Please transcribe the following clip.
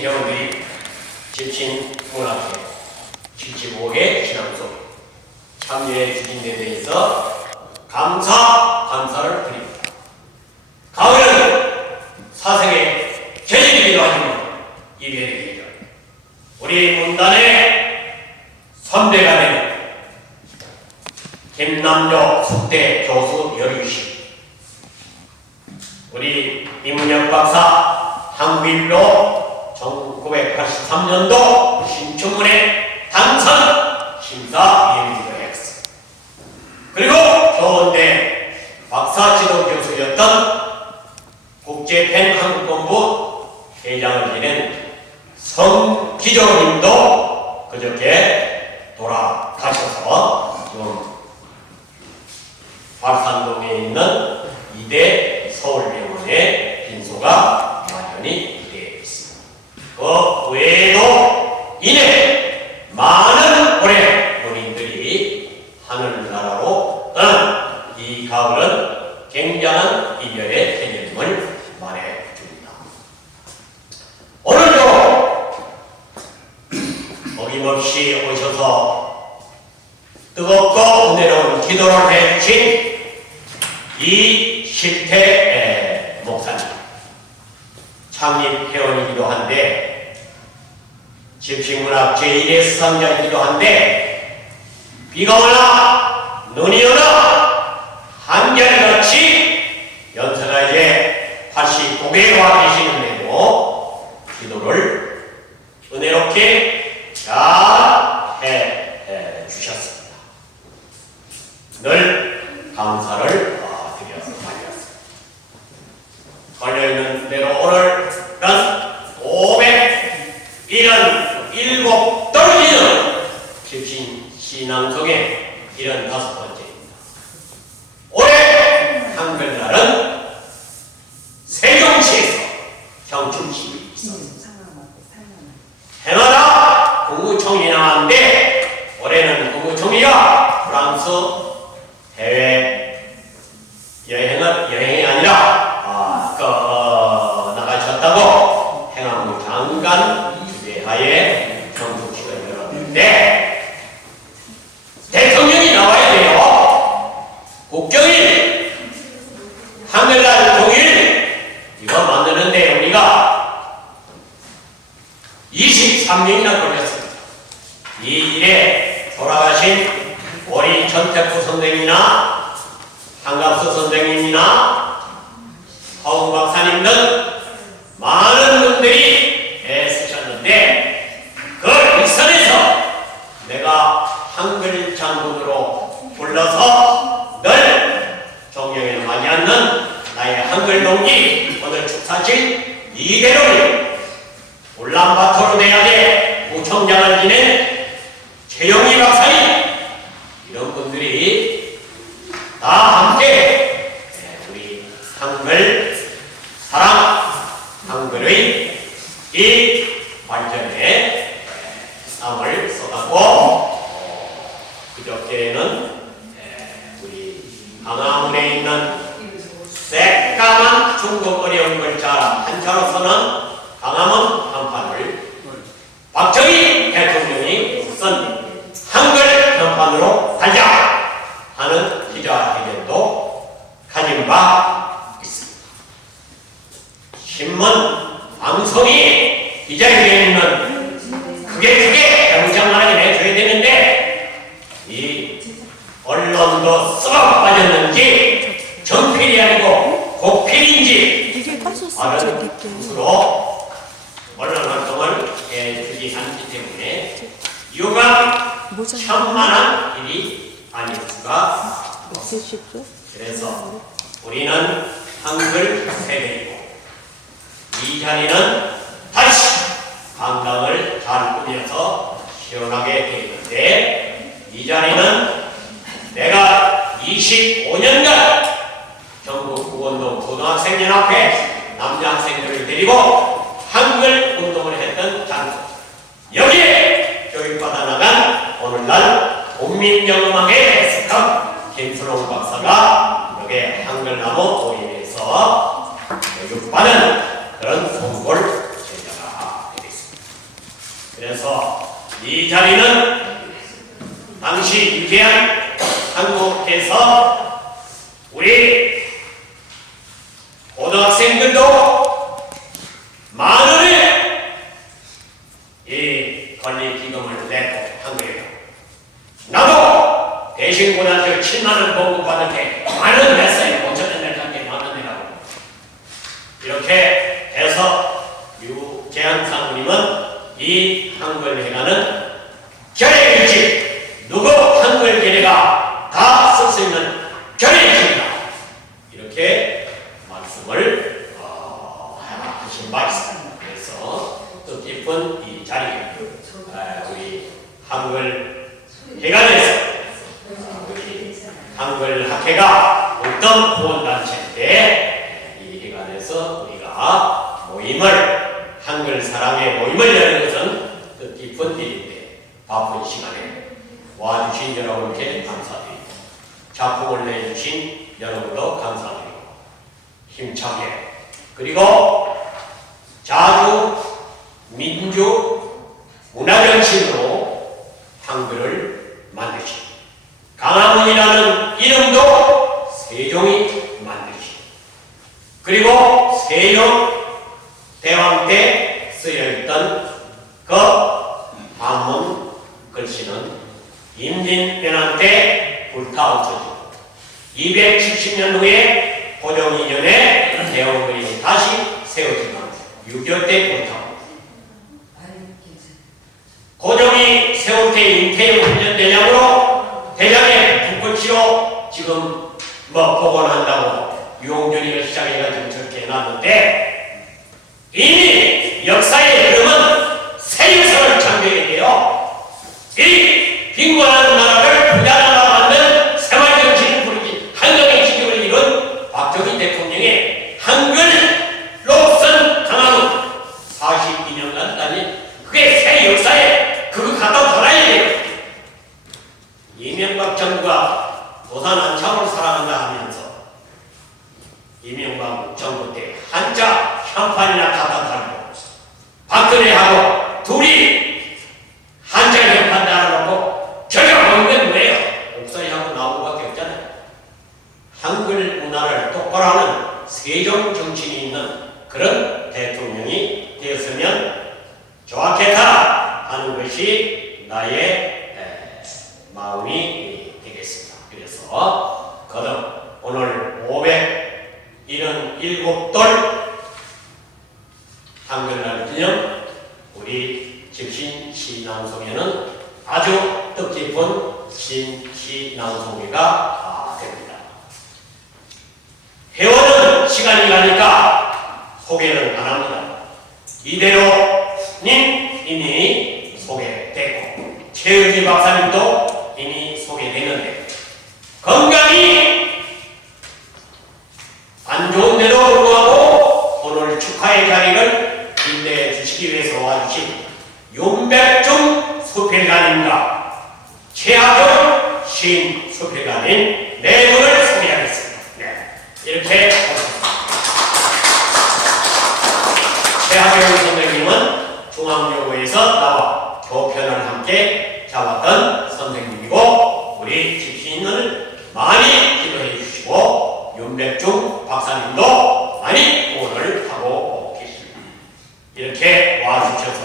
회원들이 집신 문학회 75개 신앙소 참여해 주신 데 대해서 감사 감사를 드립니다. 가을은 사생의 계절이기도 하지만 계절 우리 문단의 선배가 되는 김남조 숙대 교수 여유씨 우리 이문영 박사 한국일로 1983년도 신춘문예 당선 심사 예비지도 X. 그리고 교원대 박사 지도 교수였던 국제팬 한국본부 회장을 지낸 성기조님도 그저께 돌아가셔서 박산동에 있는 이대 서울병원에 빈소가 마련이 되어 있습니다. 그 외에도 이내 많은 올해 본인들이 하늘나라로 떠난 이 굉장한 이별의 개념을 말해 줍니다. 오늘도 어김없이 오셔서 뜨겁고 은혜로운 기도를 해주신 이 실태 목사님 창립 회원이기도 한데 집식문학 제1의 수상자이기도 한데 비가 오나 눈이 오나 한결같이 연세가 이제 85개에 와 계시는데도 기도를 은혜롭게 잘해 주셨습니다. 늘 감사를 어. 걸려있는 대로 오늘은 501은 떨어지는 집신 신앙 속의 75번째입니다. 올해 한글날은 세종시에서 경춘식이 있었습니다. 해마다 국무총리 나왔는데 올해는 국무총리가 프랑스 해외 여행은 여행이 아니라 아, 그, 어, 나가셨다고 행안부 장관 주재하에 경축식을 열었는데 대통령이 나와야 돼요. 국경일 한글날 통일 이거 만드는데 우리가 23년이나 걸렸습니다. 이 일에 돌아가신 우리 전태프 선생이나 한갑수 선생님이나 허웅 박사님 등 많은 분들이 애쓰셨는데 그 일선에서 내가 한글 장군으로 불러서 늘 존경에 많이 않는 나의 한글 동기 오늘 축사실 이대로를 울란바토르 대학의 부총장을 지낸 최영희 박사님 이런 분들이 다 함께 예, 우리 한글 사랑 한글의 이 발전에 땀을 쏟았고 어, 그저께는 예, 우리 강화문에 있는 새까만 중국 어려운 글자 한자로서는 강화문 한판을 박정희 대통령이 쓴 한글 현판으로 달자 하는 기자회견도 가진 바 있습니다. 신문, 방송이 기자회견은 크게 크게 병장만하게 내줘야 되는데 이 언론도 썩어 빠졌는지 전필이 아니고 곡필인지 이렇게 곳으로 언론 활동을 해주지 않기 때문에 모자 천만한 일이 아닐 수가 없으시죠? 그래서 우리는 한글 세대이고 이 자리는 다시 관광을 잘 꾸며서 시원하게 되는데 이 자리는 내가 25년간 전국 국원동 고등학생연합회 남자 학생들을 데리고 한글 운동을 했던 장소 여기에 교육받아 나간 오늘날 국민영음학의 스탑 김순홍 박사가 여기 한글나무 도입에서 교육받은 그런 성골 제자가 되겠습니다. 그래서 이 자리는 당시 유대한 한국에서 우리 고등학생들도 만원의 이 권리 기금을 냈고 한 거예요. 나도 대신 고등학교 7만원 봉급받을 때 만원 냈어요. 5천원 낼게 만원 내라고. 이렇게 해서 유재한 사모님은 이 한글회가는 결의일지 누구 한글 계례가 다쓸수 있는 결의일지입니다. 이렇게 말씀을 어, 하신 바 있습니다. 그래서 뜻깊은 이 자리에 아, 우리 한글 회관에서 우리 한글 학회가 어떤 후원단체인데 이 회관에서 우리가 모임을 한글 사랑의 모임을 여는 것은 뜻깊은 일인데 바쁜 시간에 와주신 여러분께 감사드립니다. 작품을 내주신 여러분도 감사드리고 힘차게. 그리고 자주 민주 문화정신으로 한글을 만드신 강화문이라는 이름도 세종이 만드신 그리고 세종 대왕 때 쓰여있던 그 한문 글씨는 임진왜란 때 불타 없어지고 270년 후에 고종 2년에 대원 그림이 다시 세워지면 6.25때 불타고 고종이 세울 때 임태영 훈련대장으로 대장에 북꽃치로 지금 뭐 복원한다고 유홍준이가 시작해가지고 저렇게 해놨는데 이미 역사의 흐름은 세유성을 창조해야 돼요. 이 빈곤한 나라를 부자 나라 만든 생활정신을 부르기 한정의 지경을 이룬 박정희 대통령의 한글로 쓴 강화문 42년간 다닌 그게 새 역사에 그거 갖다 달아야 돼요. 이명박 정 도산 한참을 살아간다 하면서 이명박 정부 때 한자 현판이나 갖다 달고 박근혜하고 둘이 한자 현판 달아놓고 저녁 먹는 게 뭐예요? 목사님하고 나무밖에 없잖아요. 한글 문화를 똑바로 하는 세종 정신이 있는 그런 대통령이 되었으면 좋았겠다 하는 것이 나의 에, 마음이 되겠습니다. 그래서 거듭 오늘 577돌 한글날 기념 우리 즉신 시낭송에는 아주 뜻깊은 신시낭송회가 아, 됩니다. 회원은 시간이 가니까 소개를 안 합니다. 이대로 님 이미 소개됐고 최의지 박사님도 이미 소개됐는데 건강이 안 좋은데도 불구하고 오늘 축하의 자리를 빛내해 주시기 위해서 와주신 윤백중 수필가님과 최하경 신 수필가님 네 분을 소개하겠습니다. 네. 이렇게 최하경 선생님은 중앙여고에서 나와 교편을 함께 잡았던 선생님이고 우리 집신을 많이 기도해 주시고 윤백중 박사님도 많이 계십니다. 이렇게 와주셔서